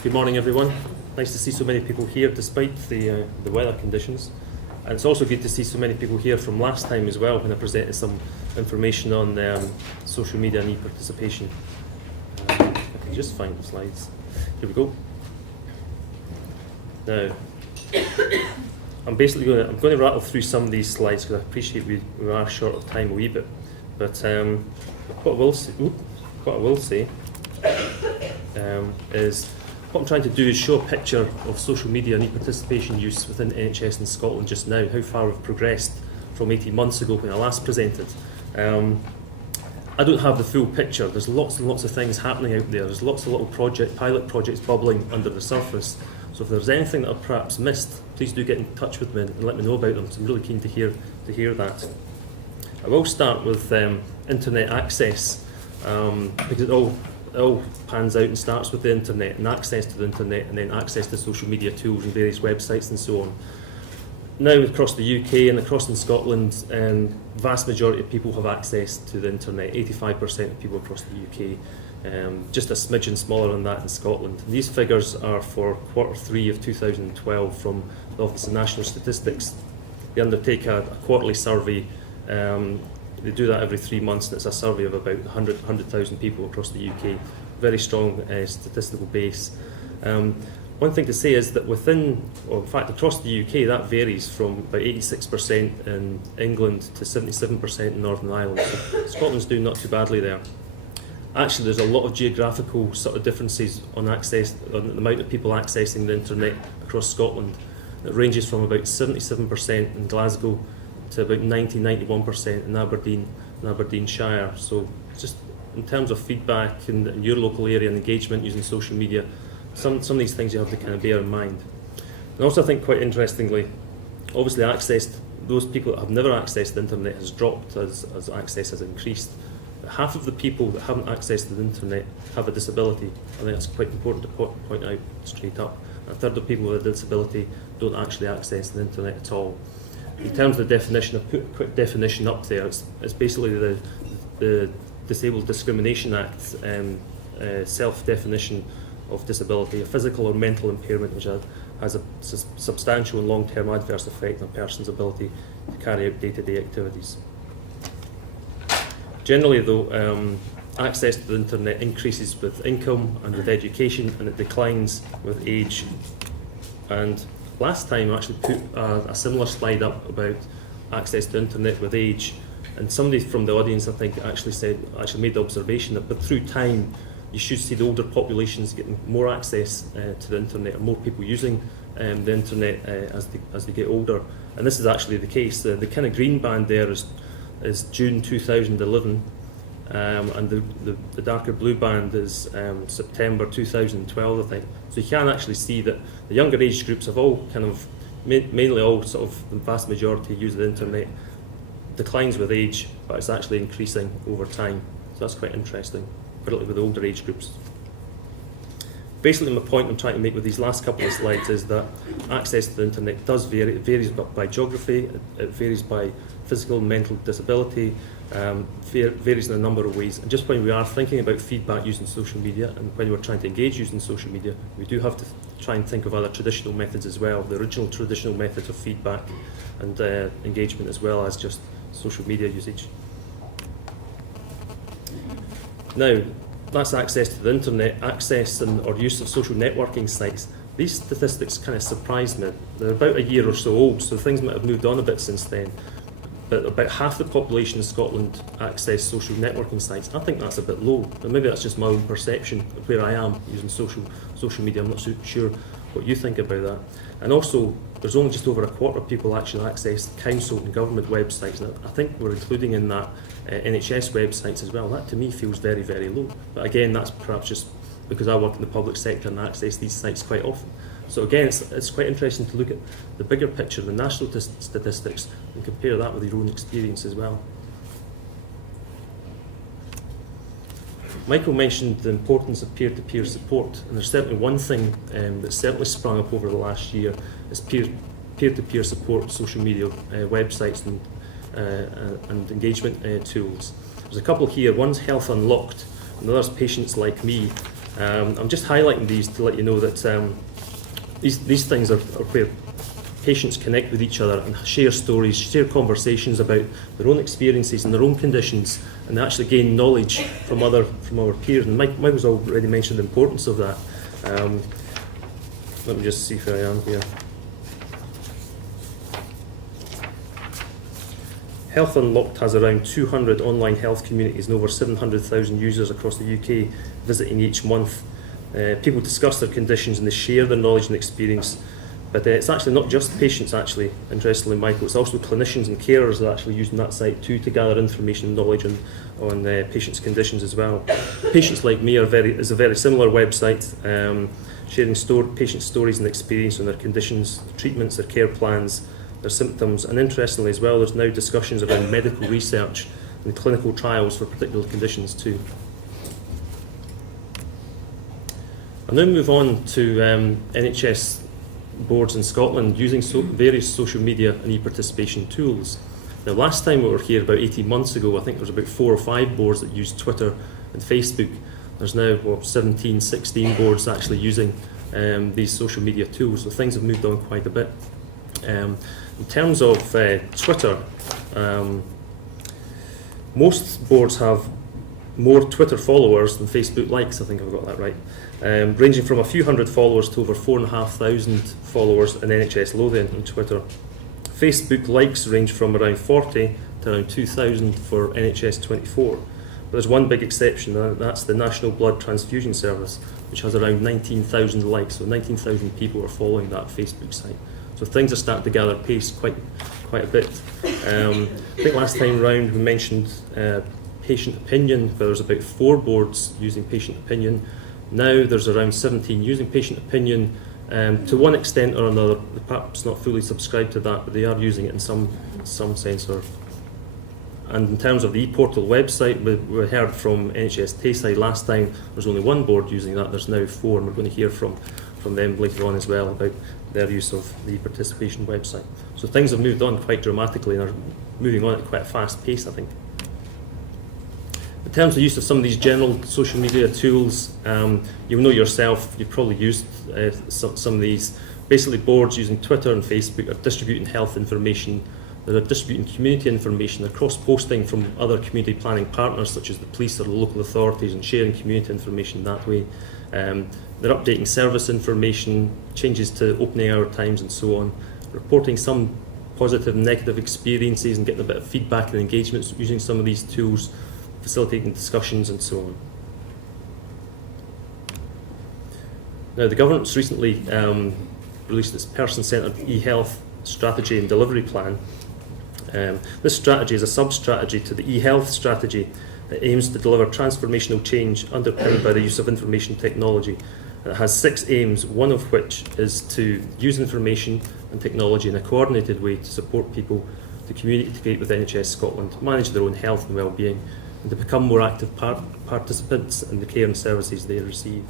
Good morning, everyone. Nice to see so many people here despite the weather conditions. And it's also good to see so many people here from last time as well when I presented some information on social media and e-participation. I can just find the slides. Here we go. Now, I'm going to rattle through some of these slides because I appreciate we are short of time a wee bit. But what I will say is what I'm trying to do is show a picture of social media and e-participation use within NHS in Scotland just now, how far we've progressed from 18 months ago when I last presented. I don't have the full picture. There's lots and lots of things happening out there. There's lots of little pilot projects bubbling under the surface. So if there's anything that I've perhaps missed, please do get in touch with me and let me know about them. So I'm really keen to hear that. I will start with internet access because it all pans out and starts with the internet and access to the internet and then access to social media tools and various websites and so on. Now across the UK and across in Scotland, vast majority of people have access to the internet, 85% of people across the UK, just a smidgen smaller than that in Scotland. And these figures are for Q3 of 2012 from the Office of National Statistics. They undertake a quarterly survey. They do that every 3 months, and it's a survey of about 100,000 people across the UK. Very strong statistical base. One thing to say is that in fact across the UK that varies from about 86% in England to 77% in Northern Ireland. So Scotland's doing not too badly there. Actually, there's a lot of geographical sort of differences on the amount of people accessing the internet across Scotland. It ranges from about 77% in Glasgow to about 90-91% in Aberdeenshire. So just in terms of feedback in your local area and engagement using social media, some of these things you have to kind of bear in mind. And also I think quite interestingly, obviously those people that have never accessed the internet has dropped as access has increased. But half of the people that haven't accessed the internet have a disability. I think that's quite important to point out straight up. A third of people with a disability don't actually access the internet at all. In terms of the definition, I've put a quick definition up there. It's basically the Disabled Discrimination Act self-definition of disability, a physical or mental impairment which has a substantial and long-term adverse effect on a person's ability to carry out day-to-day activities. Generally though, access to the internet increases with income and with education, and it declines with age. And last time I actually put a similar slide up about access to the internet with age, and somebody from the audience I think actually made the observation that through time you should see the older populations getting more access to the internet, or more people using the internet as they get older. And this is actually the case. The kind of green band there is June 2011, and the darker blue band is September 2012, I think. So you can actually see that the younger age groups have all kind of, mainly all sort of the vast majority use the internet, declines with age, but it's actually increasing over time. So that's quite interesting, particularly with the older age groups. Basically my point I'm trying to make with these last couple of slides is that access to the internet does vary. It varies by geography, it varies by physical and mental disability, varies in a number of ways. And just when we are thinking about feedback using social media, and when we're trying to engage using social media, we do have to try and think of other traditional methods as well, the original traditional methods of feedback and engagement, as well as just social media usage. Now, that's access to the internet, access or use of social networking sites. These statistics kind of surprised me. They're about a year or so old, so things might have moved on a bit since then. But about half the population in Scotland access social networking sites. I think that's a bit low, but maybe that's just my own perception of where I am using social media. I'm not so sure what you think about that. And also, there's only just over a quarter of people actually access council and government websites. And I think we're including in that NHS websites as well. That to me feels very, very low. But again, that's perhaps just because I work in the public sector and I access these sites quite often. So again, it's quite interesting to look at the bigger picture, the national statistics, and compare that with your own experience as well. Michael mentioned the importance of peer-to-peer support, and there's certainly one thing that's certainly sprung up over the last year is peer-to-peer support, social media websites and engagement tools. There's a couple here. One's Health Unlocked, and the other's Patients Like Me. I'm just highlighting these to let you know that these things are where patients connect with each other and share stories, share conversations about their own experiences and their own conditions, and they actually gain knowledge from our peers. And Michael's already mentioned the importance of that. Let me just see where I am here. Health Unlocked has around 200 online health communities and over 700,000 users across the UK visiting each month. People discuss their conditions and they share their knowledge and experience. But it's actually not just patients, actually, interestingly, Michael, it's also clinicians and carers that are actually using that site too to gather information and knowledge on patients' conditions as well. Patients Like Me is a very similar website, sharing patient stories and experience on their conditions, treatments, their care plans, their symptoms, and interestingly as well, there's now discussions around medical research and clinical trials for particular conditions too. I'll now move on to NHS Boards in Scotland using various social media and e-participation tools. Now, last time we were here, about 18 months ago, I think there was about 4 or 5 boards that used Twitter and Facebook. There's now 17, 16 boards actually using these social media tools, so things have moved on quite a bit. In terms of Twitter, most boards have more Twitter followers than Facebook likes, I think I've got that right. Ranging from a few hundred followers to over 4,500 followers in NHS Lothian on Twitter. Facebook likes range from around 40 to around 2,000 for NHS 24. But there's one big exception, and that's the National Blood Transfusion Service, which has around 19,000 likes, so 19,000 people are following that Facebook site. So things are starting to gather pace quite a bit. I think last time round we mentioned patient opinion, where there's about 4 boards using patient opinion. Now there's around 17 using patient opinion. To one extent or another, they're perhaps not fully subscribed to that, but they are using it in some sense. And in terms of the e-portal website, we heard from NHS Tayside last time there's only 1 board using that, there's now 4, and we're going to hear from them later on as well about their use of the participation website. So things have moved on quite dramatically and are moving on at quite a fast pace, I think. In terms of use of some of these general social media tools, you'll know yourself, you've probably used some of these. Basically, boards using Twitter and Facebook are distributing health information, they're distributing community information, they're cross-posting from other community planning partners such as the police or the local authorities and sharing community information that way. They're updating service information, changes to opening hour times and so on, reporting some positive and negative experiences and getting a bit of feedback and engagement using some of these tools, facilitating discussions and so on. Now, the government's recently released its person-centred e-health strategy and delivery plan. This strategy is a sub-strategy to the e-health strategy that aims to deliver transformational change underpinned by the use of information technology. It has 6 aims, one of which is to use information and technology in a coordinated way to support people to communicate with NHS Scotland, manage their own health and well-being, and to become more active participants in the care and services they receive.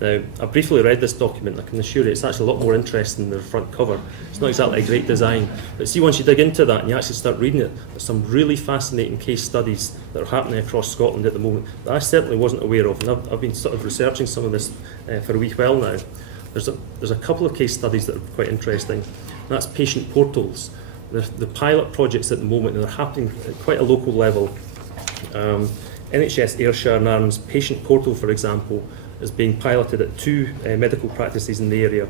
Now, I briefly read this document, I can assure you it's actually a lot more interesting than the front cover. It's not exactly a great design, but see, once you dig into that and you actually start reading it, there's some really fascinating case studies that are happening across Scotland at the moment that I certainly wasn't aware of, and I've been sort of researching some of this for a wee while now. There's a couple of case studies that are quite interesting, and that's patient portals. The pilot projects at the moment, and they're happening at quite a local level. NHS Ayrshire and Arran's patient portal, for example, is being piloted at 2 medical practices in the area.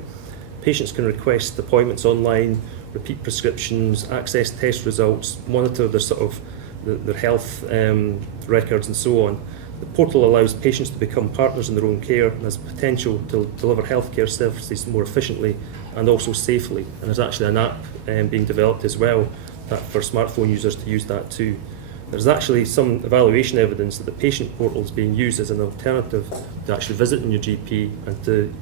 Patients can request appointments online, repeat prescriptions, access test results, monitor their health records and so on. The portal allows patients to become partners in their own care and has potential to deliver healthcare services more efficiently and also safely. And there's actually an app being developed as well for smartphone users to use that too. There's actually some evaluation evidence that the patient portal is being used as an alternative to actually visiting your GP and to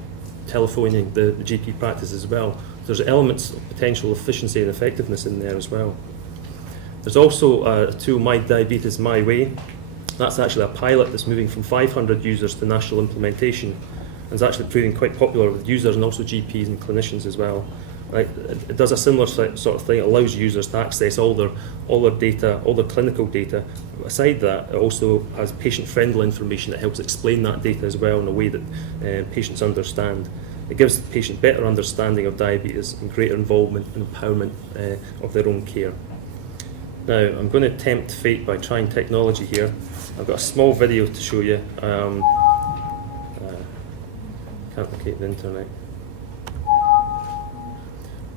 telephoning the GP practice as well. There's elements of potential efficiency and effectiveness in there as well. There's also a tool, My Diabetes My Way. That's actually a pilot that's moving from 500 users to national implementation, and it's actually proving quite popular with users and also GPs and clinicians as well. Right? It does a similar sort of thing. It allows users to access all their data, all their clinical data. Aside that, it also has patient-friendly information that helps explain that data as well in a way that patients understand. It gives the patient better understanding of diabetes and greater involvement and empowerment of their own care. Now, I'm going to tempt fate by trying technology here. I've got a small video to show you. Can't locate the internet.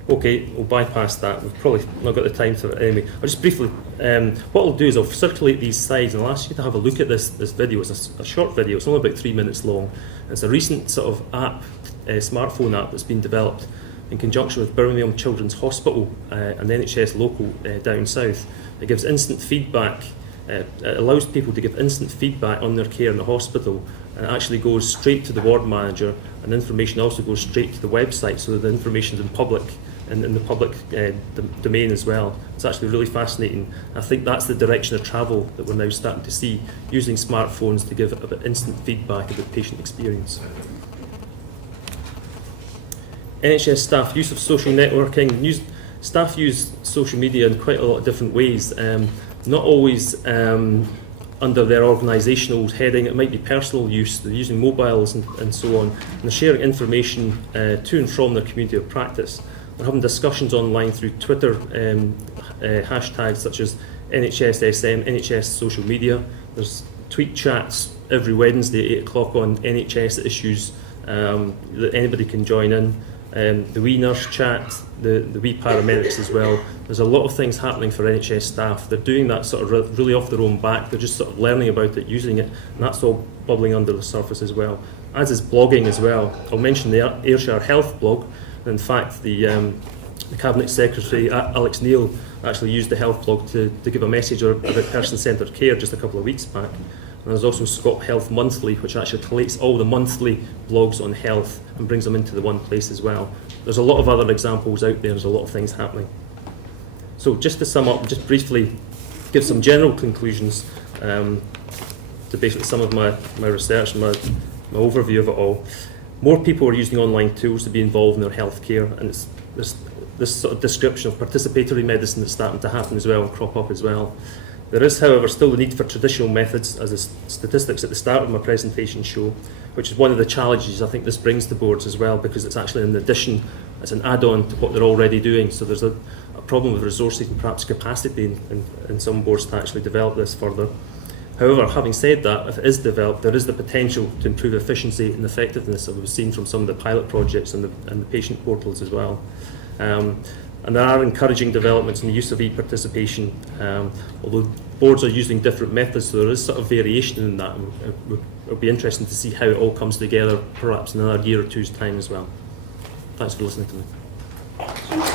Okay, we'll bypass that. We've probably not got the time for it anyway. I'll just briefly, what I'll do is I'll circulate these slides and I'll ask you to have a look at this video. It's a short video, it's only about 3 minutes long. It's a recent sort of app, smartphone app that's been developed in conjunction with Birmingham Children's Hospital and the NHS local down south. It gives instant feedback. It allows people to give instant feedback on their care in the hospital, and it actually goes straight to the ward manager, and information also goes straight to the website, so that the information is in the public domain as well. It's actually really fascinating. I think that's the direction of travel that we're now starting to see, using smartphones to give a bit instant feedback about patient experience. NHS staff use of social networking. Staff use social media in quite a lot of different ways. Not always under their organisational heading. It might be personal use. They're using mobiles and so on. And they're sharing information to and from their community of practice. They're having discussions online through Twitter hashtags such as NHSSM, NHS social media. There's tweet chats every Wednesday at 8 o'clock on NHS issues that anybody can join in. The wee nurse chat, the wee paramedics as well. There's a lot of things happening for NHS staff. They're doing that sort of really off their own back. They're just sort of learning about it, using it, and that's all bubbling under the surface as well. As is blogging as well. I'll mention the Ayrshire Health blog. In fact, the Cabinet Secretary, Alex Neil, actually used the health blog to give a message about person-centred care just a couple of weeks back. And there's also Scott Health Monthly, which actually collates all the monthly blogs on health and brings them into the one place as well. There's a lot of other examples out there. There's a lot of things happening. So just to sum up, just briefly give some general conclusions to basically some of my research and my overview of it all. More people are using online tools to be involved in their healthcare, and it's this sort of description of participatory medicine that's starting to happen as well and crop up as well. There is, however, still the need for traditional methods, as the statistics at the start of my presentation show, which is one of the challenges I think this brings to boards as well, because it's actually an addition, it's an add-on to what they're already doing. So there's a problem with resources and perhaps capacity in some boards to actually develop this further. However, having said that, if it is developed, there is the potential to improve efficiency and effectiveness, as we've seen from some of the pilot projects and the patient portals as well. And there are encouraging developments in the use of e-participation, although boards are using different methods, so there is sort of variation in that. It'll be interesting to see how it all comes together, perhaps in another year or two's time as well. Thanks for listening to me.